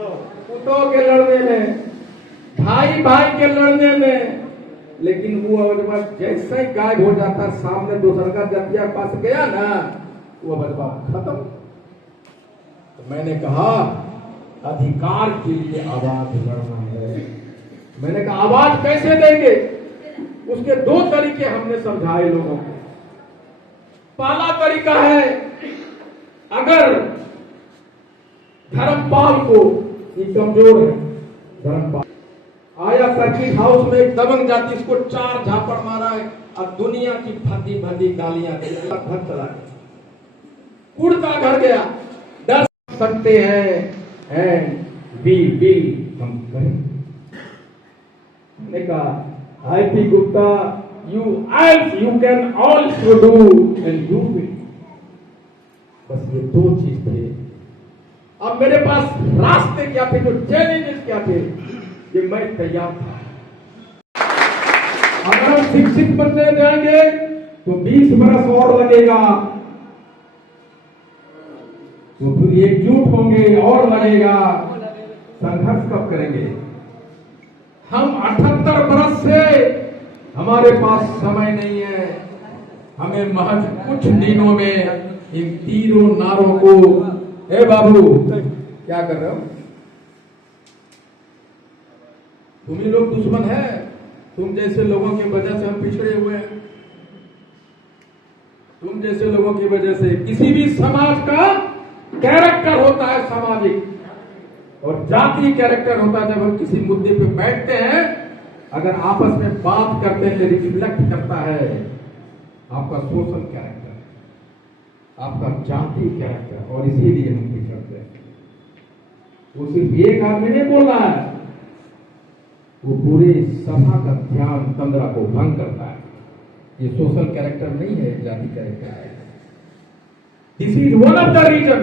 पुतों के लड़ने में, भाई भाई के लड़ने में, लेकिन वो अवजबा जैसे ही गायब हो जाता, सामने दूसरा का जतिया पास गया ना, वो अवजबा खत्म। तो मैंने कहा अधिकार के लिए आवाज लड़ना है। मैंने कहा आवाज कैसे देंगे? उसके दो तरीके हमने समझाए लोगों को। पहला तरीका है, अगर धर्मपाल को, ये कमजोर है धर्मपाल, आया सर्किट हाउस में एक दबंग जाति, इसको 4 झापड़ मारा है और दुनिया की भद्दी भद्दी गालियां दी, घर चला गया, कुड़ता घर गया। डर सकते हैं एंड वी विल हम करें। कहा IP Gupta, you can also do and you will. बस ये 2 चीज थे। अब मेरे पास रास्ते क्या थे, जो चैलेंजेस क्या थे, ये मैं तैयार था। अगर हम शिक्षित बनने जाएंगे तो 20 बरस और लगेगा, तो फिर एकजुट होंगे और लगेगा। संघर्ष कब करेंगे? हम 78 बरस से हमारे पास समय नहीं है। हमें महज कुछ दिनों में इन तीनों नारों को, ए बाबू क्या कर रहे हो? तुम ही लोग दुश्मन है। तुम जैसे लोगों की वजह से हम पिछड़े हुए हैं। तुम जैसे लोगों की वजह से किसी भी समाज का कैरेक्टर होता है सामाजिक, और जातीय कैरेक्टर होता है। जब हम किसी मुद्दे पे बैठते हैं, अगर आपस में बात करते हैं, रिफ्लेक्ट करता है आपका सोशल कैरेक्टर, आपका जातीय कैरेक्टर, और इसीलिए हम पिछड़ते हैं। वो सिर्फ एक आदमी नहीं बोल रहा है, वो पूरे सभा का ध्यान तंद्रा को भंग करता है। ये सोशल कैरेक्टर नहीं है, जाति कैरेक्टर है। This is one of the reason.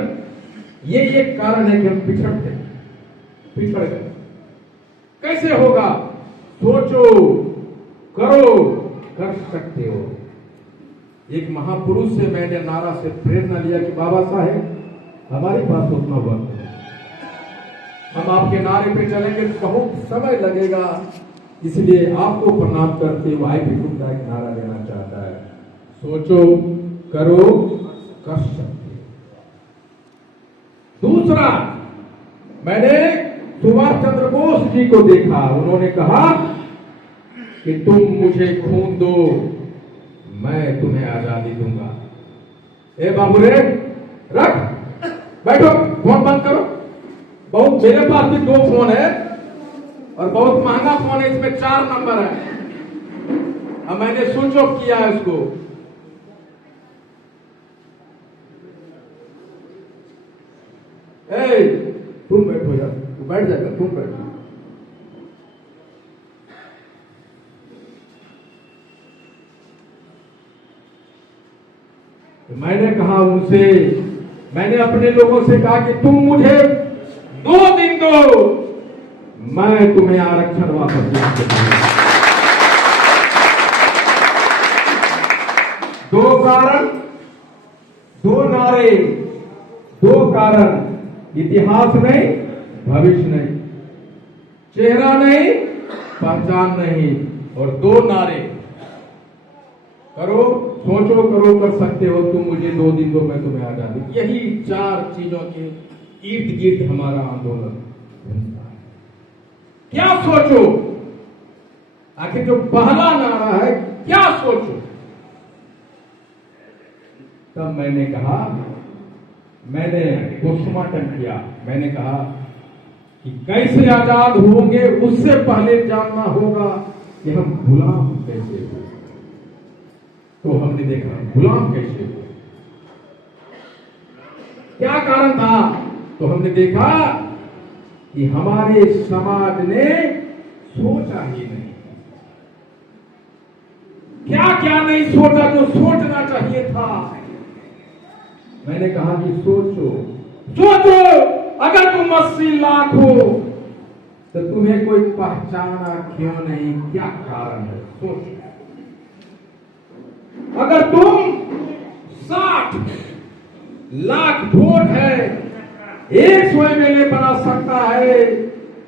ये एक कारण है कि हम पिछड़ गए। कैसे होगा? सोचो, करो, कर सकते हो। एक महापुरुष से मैंने नारा से प्रेरणा लिया कि बाबा साहेब, हमारे पास उतना वक्त है, हम आपके नारे पे चलेंगे तो बहुत समय लगेगा, इसलिए आपको प्रणाम करते हुए आईपी गुप्ता एक नारा देना चाहता है। सोचो, करो, कर सकते हो। दूसरा, मैंने सुभाष चंद्र बोस जी को देखा। उन्होंने कहा कि तुम मुझे खून दो, मैं तुम्हें आजादी दूंगा। ए बाबू रे, रख, बैठो, फोन बंद करो। बहुत, मेरे पास भी 2 फोन है और बहुत महंगा फोन है, इसमें 4 नंबर है। अब मैंने स्विच ऑफ किया है उसको। ए, तुम बैठो यार, तू बैठ जाएगा, तुम बैठो। तो मैंने कहा उनसे, मैंने अपने लोगों से कहा कि तुम मुझे 2 दिन दो, मैं तुम्हें आरक्षण वापस दिला दूंगा। 2 कारण, 2 नारे, 2 कारण। इतिहास नहीं, भविष्य नहीं, चेहरा नहीं, पहचान नहीं, और 2 नारे। करो, सोचो, करो, कर सकते हो, तुम मुझे 2 दिन दो, मैं तुम्हें आजादी। यही 4 चीजों के इर्द गिर्द हमारा आंदोलन घूमता है। क्या सोचो? आखिर जो पहला नारा है, क्या सोचो? तब मैंने कहा, मैंने पोस्टमार्टम किया। मैंने कहा कि कैसे आजाद होंगे, उससे पहले जानना होगा कि हम गुलाम कैसे हुए। तो हमने देखा गुलाम कैसे हुए, क्या कारण था। तो हमने देखा कि हमारे समाज ने सोचा ही नहीं। क्या क्या नहीं सोचा जो सोचना चाहिए था। मैंने कहा कि सोचो, सोचो, अगर तुम 80 लाख हो तो तुम्हें कोई पहचाना क्यों नहीं, क्या कारण है? सोचो। अगर तुम 60 लाख वोट है, 100 MLA बना सकता है,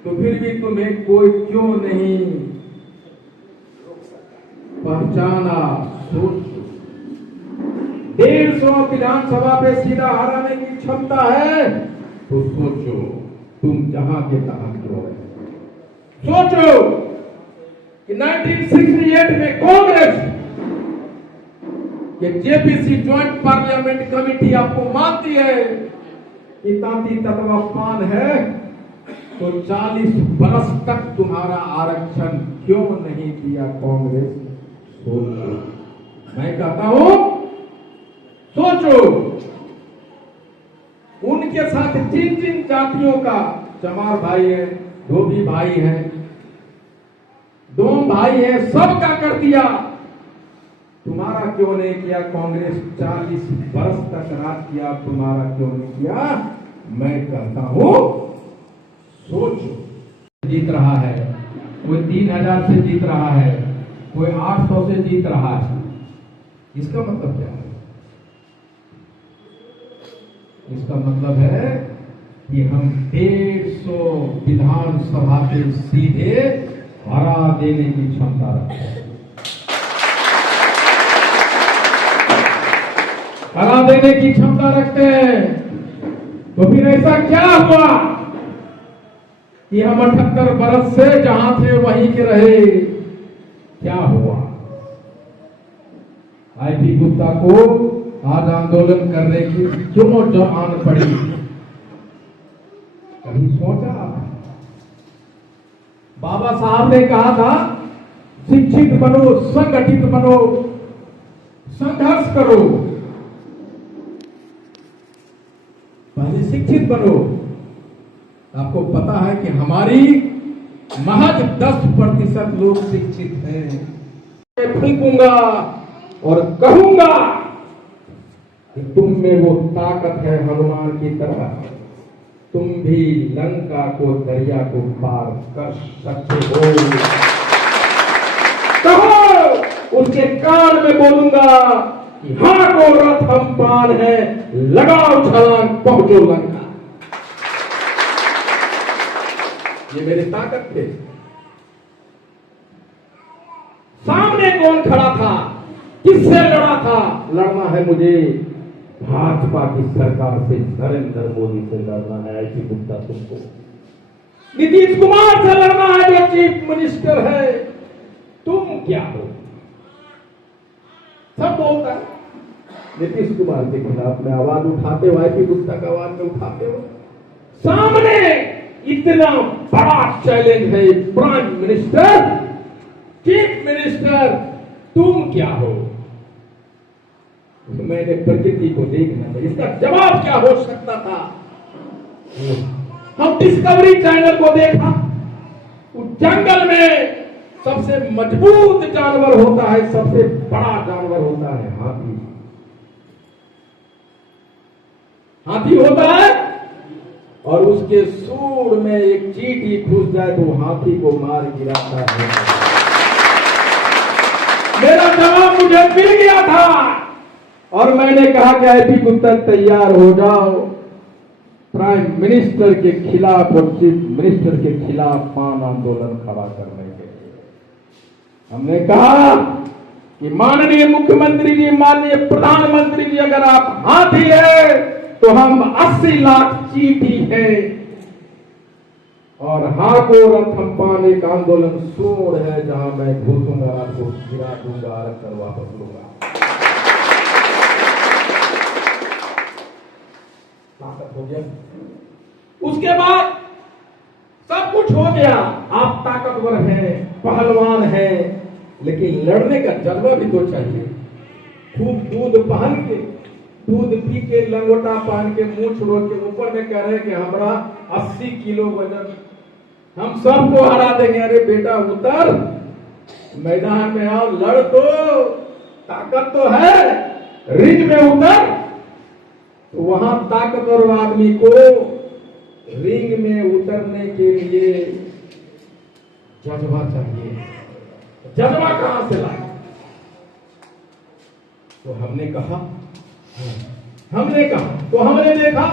तो फिर भी तुम्हें कोई क्यों नहीं पहचाना? सोच। 150 विधानसभा पे सीधा हराने की क्षमता है, तो सोचो तुम जहां के तहां क्यों है। सोचो कि 1968 में कांग्रेस के जेपीसी ज्वाइंट पार्लियामेंट कमेटी आपको मानती है कि तांती तत्वा पान है, तो 40 बरस तक तुम्हारा आरक्षण क्यों नहीं दिया कांग्रेस? सोचो। मैं कहता हूं सोचो। उनके साथ जिन जिन जातियों का, चमार भाई है, धोबी भाई है, डोम भाई है, सबका कर दिया, तुम्हारा क्यों नहीं किया कांग्रेस? 40 बरस तक राज किया, तुम्हारा क्यों नहीं किया? मैं कहता हूं सोचो। जीत रहा है, कोई 3000 से जीत रहा है, कोई 800 से जीत रहा है। इसका मतलब क्या है? इसका मतलब है कि हम 150 विधानसभा के सीधे हरा देने की क्षमता रखते हैं। हरा देने की क्षमता रखते हैं। तो फिर ऐसा क्या हुआ कि हम 78 बरस से जहां थे वहीं के रहे? क्या हुआ? आईपी गुप्ता को आज आंदोलन करने की क्यों जरूरत पड़ी? कभी सोचा? बाबा साहब ने कहा था शिक्षित बनो, संगठित बनो, संघर्ष करो। पहले शिक्षित बनो। आपको पता है कि हमारी महज 10% लोग शिक्षित हैं। मैं फूंकूंगा और कहूंगा कि तुम में वो ताकत है हनुमान की तरह, तुम भी लंका को, दरिया को पार कर सकते हो। कहो, उसके कान में बोलूंगा कि हाँ को रथ हम पान है, लगाओ छलांग, पहुंचो लंका। ये मेरी ताकत थे। सामने कौन खड़ा था? किससे लड़ा था? लड़ना है मुझे भाजपा की सरकार से, नरेंद्र मोदी से लड़ना है। आईपी गुप्ता तुमको नीतीश कुमार से लड़ना है जो चीफ मिनिस्टर है। तुम क्या हो? सब बोलता है नीतीश कुमार के खिलाफ में आवाज उठाते हो, आईपी गुप्ता का आवाज में उठाते हो। सामने इतना बड़ा चैलेंज है, प्राइम मिनिस्टर, चीफ मिनिस्टर, तुम क्या हो? मैंने प्रकृति को देखना है, इसका जवाब क्या हो सकता था? हम डिस्कवरी चैनल को देखा, उस जंगल में सबसे मजबूत जानवर होता है, सबसे बड़ा जानवर होता है हाथी। हाथी होता है और उसके सूंड में एक चींटी घुस जाए तो हाथी को मार गिराता है। मेरा जवाब मुझे मिल गया था और मैंने कहा कि आईपी गुप्ता तैयार हो जाओ प्राइम मिनिस्टर के खिलाफ और चीफ मिनिस्टर के खिलाफ पान आंदोलन खड़ा करने के लिए। हमने कहा कि माननीय मुख्यमंत्री जी, माननीय प्रधानमंत्री जी, अगर आप हाथी है तो हम 80 लाख चींटी है, और हाँ को रथ हम पान एक आंदोलन सूंड है जहां मैं घुसूंगा, आपको गिरा दूंगा, आरक्षण वापस लूंगा। ताकत हो गया। उसके बाद सब कुछ हो गया। आप ताकतवर हैं, पहलवान हैं, लेकिन लड़ने का जज्बा भी तो चाहिए। खूब दूध पहन के, दूध पी के, लंगोटा पहन के, मुंह छोड़ के ऊपर में कह रहे कि हमारा 80 किलो वजन, हम सबको हरा देंगे। अरे बेटा उतर, मैदान में आओ, लड़, तो ताकत तो है, रिंग में उतर। तो वहां ताकतवर आदमी को रिंग में उतरने के लिए जज्बा चाहिए। जज्बा कहां से लाए? तो हमने कहा तो हमने देखा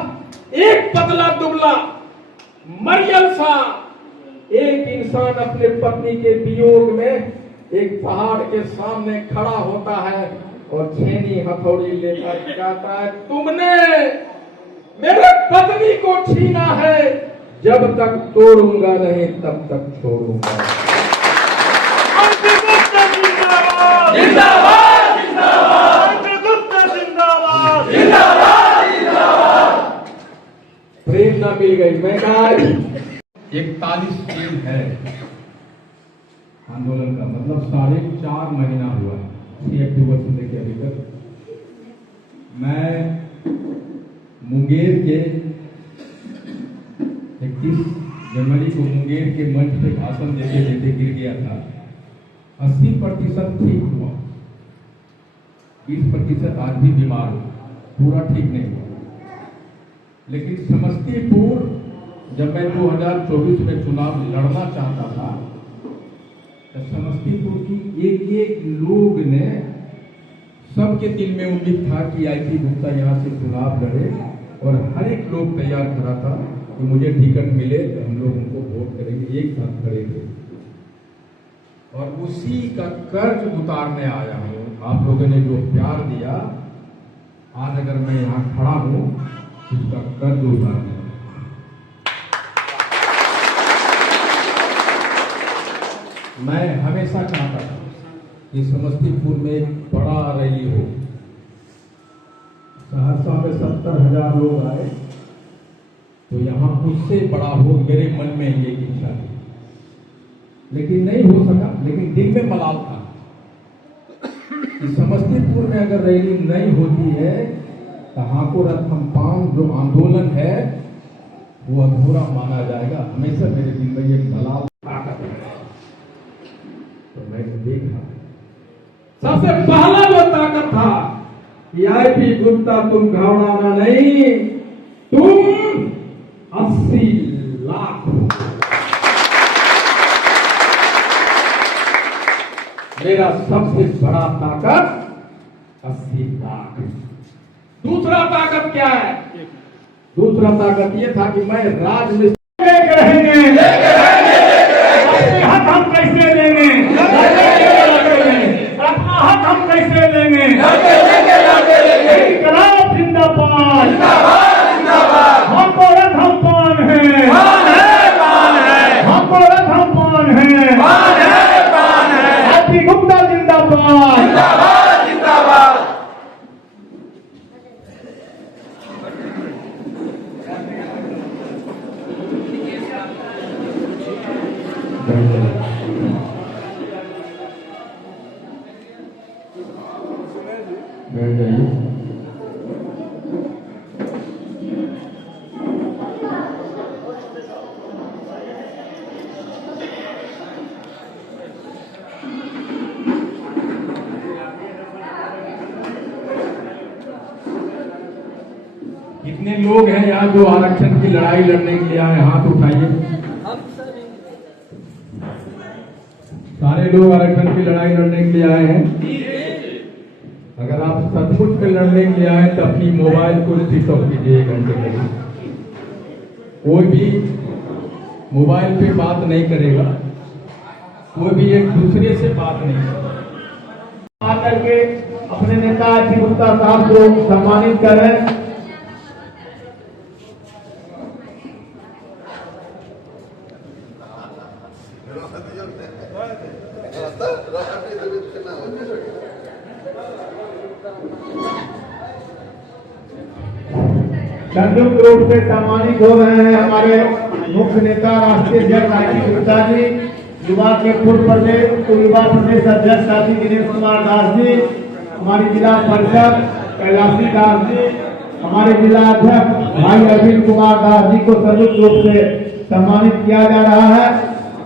एक पतला दुबला मरियल सा एक इंसान अपने पत्नी के वियोग में एक पहाड़ के सामने खड़ा होता है और छेनी हथौड़ी लेकर कहता है, तुमने मेरे पत्नी को छीना है, जब तक तोड़ूंगा नहीं तब तक छोड़ूंगा। जिंदाबाद जिंदाबाद जिंदाबाद जिंदाबाद। प्रेरणा मिल गई। मैं कहा 41 दिन है आंदोलन का, मतलब 4.5 महीना हुआ है, 6 अक्टूबर से लेकर अभी तक। मैं मुंगेर के 31 जनवरी को मुंगेर के मंच पे भाषण देते देते गिर गया था। 80% ठीक हुआ, 20% आज भी बीमार हूं, पूरा ठीक नहीं हुआ। लेकिन समस्तीपुर जब मैं 2024 में चुनाव लड़ना चाहता था, तो समस्तीपुर की एक लोग ने, सबके दिल में उम्मीद था कि आईपी गुप्ता यहाँ से चुनाव लड़े, और हर एक लोग तैयार खड़ा था कि मुझे टिकट मिले तो हम लोग उनको वोट करेंगे, एक साथ करेंगे। और उसी का कर्ज उतारने आया हूँ। आप लोगों ने जो प्यार दिया, आज अगर मैं यहाँ खड़ा हूँ, उसका कर्ज उतारने। मैं हमेशा चाहता था कि समस्तीपुर में एक बड़ा रैली हो। सहरसा में 70,000 लोग आए, तो यहाँ उससे बड़ा हो, मेरे मन में ये इच्छा थी, लेकिन नहीं हो सका। लेकिन दिल में मलाल था कि समस्तीपुर में अगर रैली नहीं होती है तो हाको रथम जो आंदोलन है वो अधूरा माना जाएगा। हमेशा मेरे दिल में ये मलाल ताकत है। तो मैंने देखा सबसे पहला जो ताकत था कि आईपी गुप्ता तुम घबराना नहीं, तुम 80 लाख। मेरा सबसे बड़ा ताकत 80 लाख। दूसरा ताकत क्या है? दूसरा ताकत यह था कि मैं राज में लेके रहेंगे, अपने हक हम कैसे लेंगे, अपना हक हम कैसे लेंगे। इनकलाब जिंदाबाद, हमको रथ हम पान है, हमको रथ हम पान है, आईपी गुप्ता जिंदाबाद। बैठ जाइए। कितने लोग हैं यहाँ जो आरक्षण की लड़ाई लड़ने के लिए आए? हाथ उठाइए। सारे लोग आरक्षण की लड़ाई लड़ने के लिए आए हैं। अगर आप सचमुच पे लड़ने के लिए आए तो अपनी मोबाइल को स्विच ऑफ कीजिए 1 घंटे के लिए। कोई भी मोबाइल पे बात नहीं करेगा, कोई भी एक दूसरे से बात नहीं करेगा। आकर के अपने नेता आईपी गुप्ता साहब को सम्मानित कर रहे हैं। संयुक्त रूप से सम्मानित हो रहे हैं हमारे मुख्य नेता राष्ट्रीय अध्यक्ष आईपी गुप्ता जी, युवा के पूर्व प्रदेश युवा प्रदेश अध्यक्ष साथी दिनेश कुमार दास जी, हमारी जिला परिषद कैलाशी दास जी, हमारे जिला अध्यक्ष भाई अरविंद कुमार दास जी को संयुक्त रूप से सम्मानित किया जा रहा है।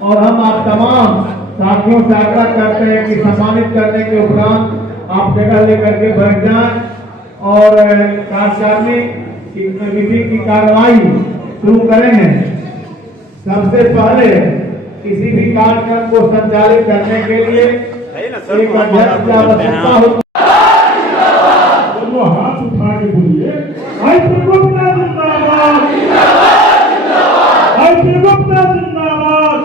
और हम आप तमाम साथियों से आग्रह करते हैं कि सम्मानित करने के उपरांत आप जगह लेकर के बैठ जाएं और कार्यकारिणी मीटिंग की कार्रवाई शुरू करेंगे। सबसे पहले किसी भी कार्यक्रम को संचालित करने के लिए एक अध्यक्ष की आवश्यकता होती है। दोनों हाथ उठा के बोलिए, आईपी गुप्ता जिंदाबाद, आईपी गुप्ता जिंदाबाद।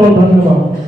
बहुत धन्यवाद।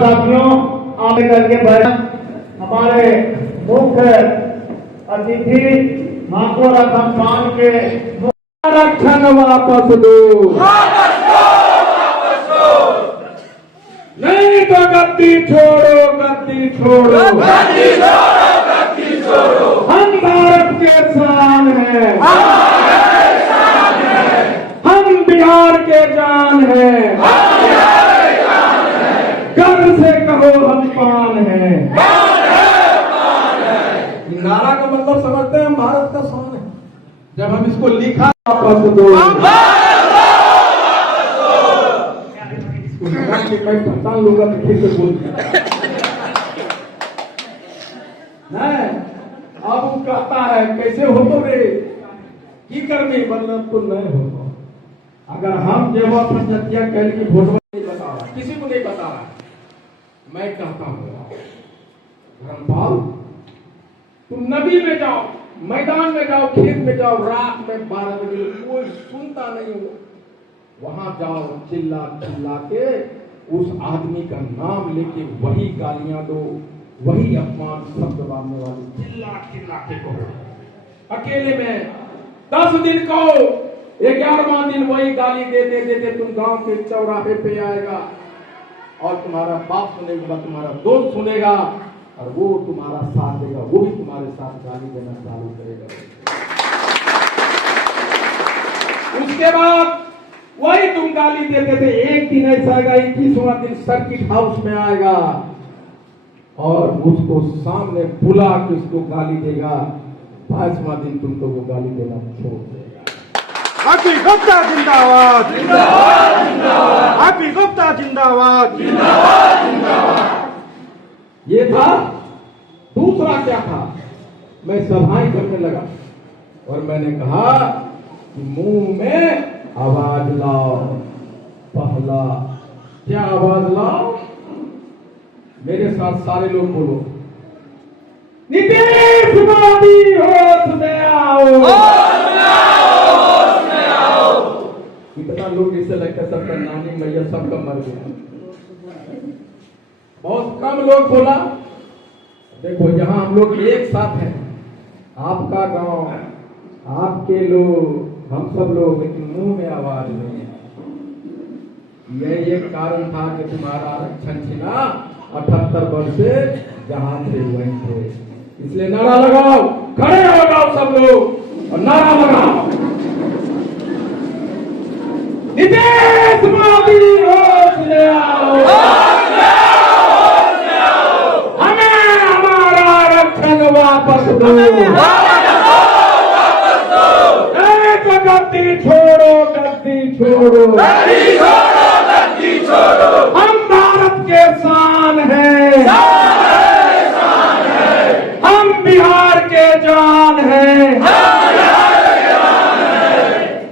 साथियों, आगे करके हमारे मुख्य अतिथि माको रकम पान के आरक्षण वापस दो, नहीं तो गद्दी छोड़ो, गद्दी छोड़ो, हम भारत के शान हैं, हम बिहार के जान हैं, गर्व से कहो हम पान हैं। नारा का मतलब समझते हैं, हम भारत का शान है। जब हम इसको लिखा वापस दो, मैं पहचान लूंगा तो फिर से बोल नहीं। अब वो कहता है कैसे हो तो रे की करनी, मतलब तो नहीं हो। अगर हम जब पंचायतिया कह की वोट नहीं बता रहा, किसी को नहीं बता रहा, मैं कहता हूँ धर्मपाल तुम नदी में जाओ, मैदान में जाओ, खेत में जाओ, रात में 12 बजे कोई सुनता नहीं हो, वहां जाओ, चिल्ला चिल्ला के उस आदमी का नाम लेके वही गालियां दो, वही अपमान शब्द बांधने वाले चिल्ला चिल्ला के कहो। अकेले में 10 दिन कहो, 11वां दिन वही गाली देते देते तुम गांव के चौराहे पे आएगा और तुम्हारा बाप सुनेगा, तुम्हारा दोस्त सुनेगा और वो तुम्हारा साथ देगा, वो भी तुम्हारे साथ गाली देना चालू करेगा। उसके बाद वही तुम गाली देते थे, एक दिन ऐसा आएगा, 21वां दिन सर्किट हाउस में आएगा और उसको सामने बुला के उसको गाली देगा, 22वां दिन तुमको वो गाली देना छोड़ देगा। हैप्पी गुप्ता जिंदाबाद, जिंदाबाद जिंदाबाद, हैप्पी गुप्ता जिंदाबाद, जिंदाबाद जिंदाबाद। ये था। दूसरा क्या था, मैं सभाएं करने लगा और मैंने कहा कि मुंह में आवाज लाओ। पहला क्या आवाज लाओ, मेरे साथ सारे लोग बोलो, नीतीश मोदी होश में आओ, होश में आओ, होश में आओ। कितना लोग इसे लगता सबका नानी मैया सबका मर गया, बहुत कम लोग बोला। देखो यहाँ हम लोग एक साथ हैं, आपका गांव, आपके लोग, हम सब लोग, लेकिन मुंह में आवाज नहीं है। यह एक कारण था कि तुम्हारा आरक्षण छीना 78 वर्ष से जहां थे वहीं थे। इसलिए नारा लगाओ, खड़े हो जाओ सब लोग और नारा लगाओ, नीतीश मोदी होश में आओ, हमें हमारा आरक्षण वापस दो, तो गद्दी छोड़ो, गद्दी छोड़ो, गद्दी छोड़ो, गद्दी छोड़ो। हम भारत के शान हैं, शान है, हम बिहार के जान हैं,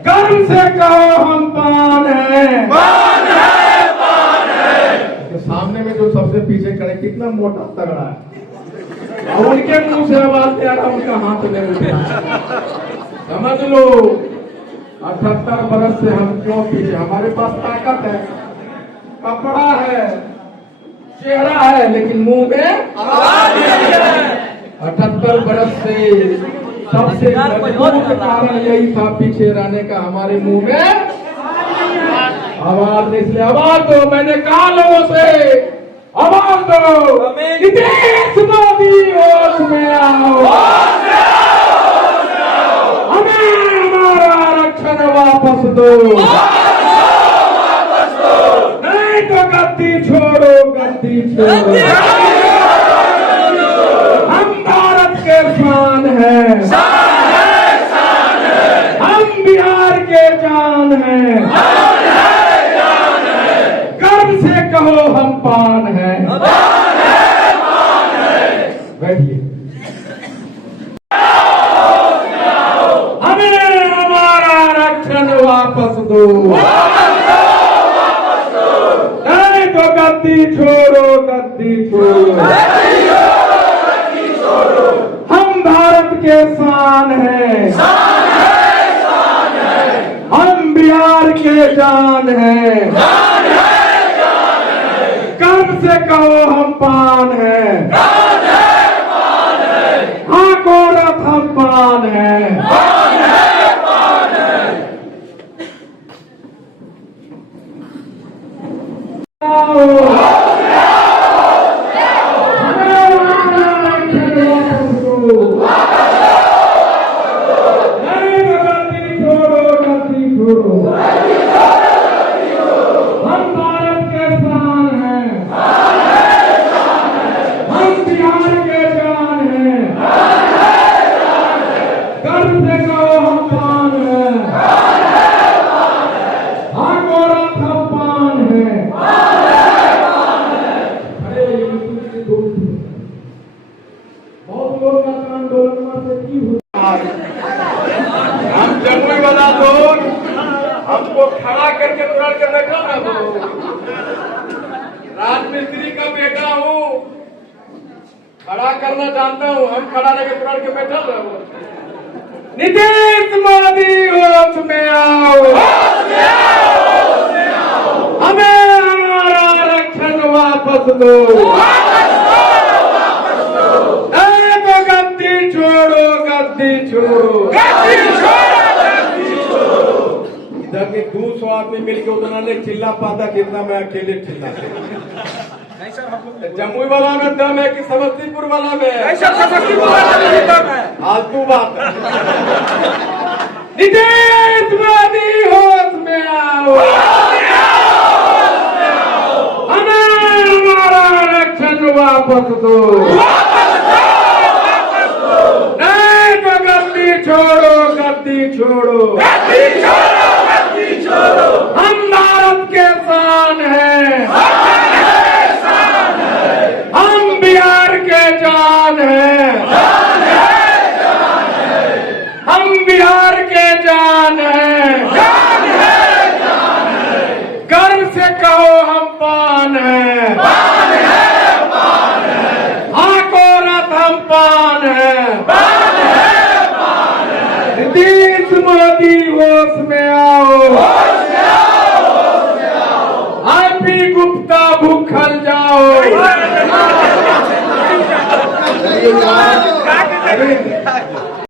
गर्व से कहो हम पान हैं, पान है, पान है। तो सामने में जो सबसे पीछे खड़े कितना मोटा तगड़ा है और उनके मुंह से आवाज आ रहा, उनका हाथ नहीं उठा। समझ लो 78 बरस से हम क्यों पीछे, हमारे पास ताकत है, कपड़ा है, चेहरा है, लेकिन मुंह में आवाज नहीं है। 78 बरस से सबसे मजबूत कारण यही था पीछे रहने का, हमारे मुंह में आवाज नहीं, इसलिए आवाज दो। मैंने कहा लोगों से आवाज दो। नीतीश मोदी होश में आओ, हमें हमारा आरक्षण वापस दो, नहीं तो गद्दी छोड़ो, गद्दी छोड़ो। हम भारत के शान हैं, हम बिहार के जान हैं, गर्व से कहो हम पान हैं। बैठिए। हमें हमारा आरक्षण वापस दो, नहीं तो गद्दी छोड़ो, गद्दी छोड़ो। हम भारत के शान हैं, हम बिहार के जान हैं, गर्व से कहो हम पान हैं, हाँ गोरख हम पान हैं। हम भारत के शान हैं, हम बिहार के जान हैं, गर्व से कहो हम पान हैं, हाँ गोरख हम पान हैं। अरे बहुत लोग का आंदोलन से की हुआ, हम जमुई वाला लोग हमको खड़ा करके तुरंत के बैठा ना हो। राजमिस्त्री का बेटा हूँ, खड़ा करना जानता हूँ, हम खड़ा लेके तुरंत के बैठा रहो। नीतीश मोदी होश में आओ, हमें हमारा आरक्षण वापस दो, नहीं तो गद्दी छोड़ो, गद्दी छोड़ो। इधर के 200 आदमी मिलकर उतना नहीं चिल्ला पाता जितना मैं अकेले चिल्ला। जमुई वाला में दम है कि समस्तीपुर वाला में? समस्तीपुर वाला में दम है। आज तू बात नीतीश मोदी होश में आओ, हमें हमारा आरक्षण वापस दो, नहीं तो गद्दी छोड़ो, गद्दी छोड़ो। हम भारत के शान हैं, हम बिहार के जान हैं, हम बिहार के जान हैं, गर्व से कहो हम पान हैं, हाँ गोरख हम पान हैं। नीतीश मोदी होश में आओ, आईपी गुप्ता भूखल जाओ।